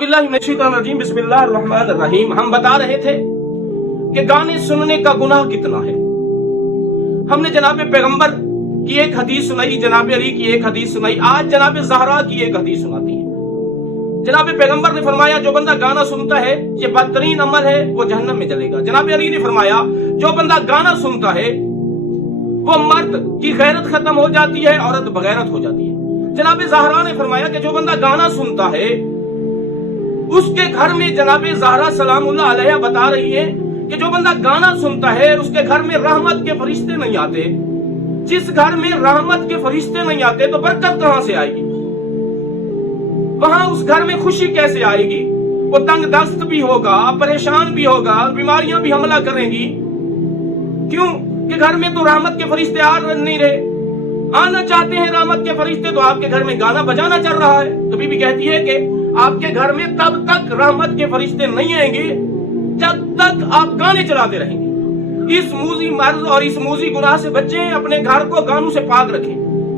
बिस्मिल्लाहिर्रहमानिर्रहीम। हम बता रहे थे कि गाने सुनने का गुनाह कितना है। हमने जनाब पैगंबर की एक हदीस सुनाई, जनाब अली की एक हदीस सुनाई, आज जनाब ज़हरा की एक हदीस सुनाती है। जनाब पैगंबर ने फरमाया जो बंदा गाना सुनता है ये बदतरीन अमल है, वो जहन्नम में जलेगा। जनाब अली ने फरमाया जो बंदा गाना सुनता है वो मर्द की गैरत खत्म हो जाती है, औरत बगैरत हो जाती है। जनाब ज़हरा ने फरमाया कि जो बंदा गाना सुनता है उसके घर में, जनाब ज़हरा सलामुल्लाह अलैहा बता रही है कि जो बंदा गाना सुनता है उसके घर में रहमत के फरिश्ते नहीं आते। जिस घर में रहमत के फरिश्ते नहीं आते तो बरकत कहां से आएगी? वहां उस घर में खुशी कैसे आएगी? वो तंग दस्त भी होगा, परेशान भी होगा, बीमारियां भी हमला करेंगी। क्यों कि घर में तो रहमत के फरिश्ते आ नहीं रहे। आना चाहते हैं रहमत के फरिश्ते तो आपके घर में गाना बजाना चल रहा है। तो बीबी कहती है कि आपके घर में तब तक रहमत के फरिश्ते नहीं आएंगे जब तक आप गाने चलाते रहेंगे। इस मूजी मर्ज और इस मूजी गुनाह से बचें, अपने घर को गानों से पाक रखें।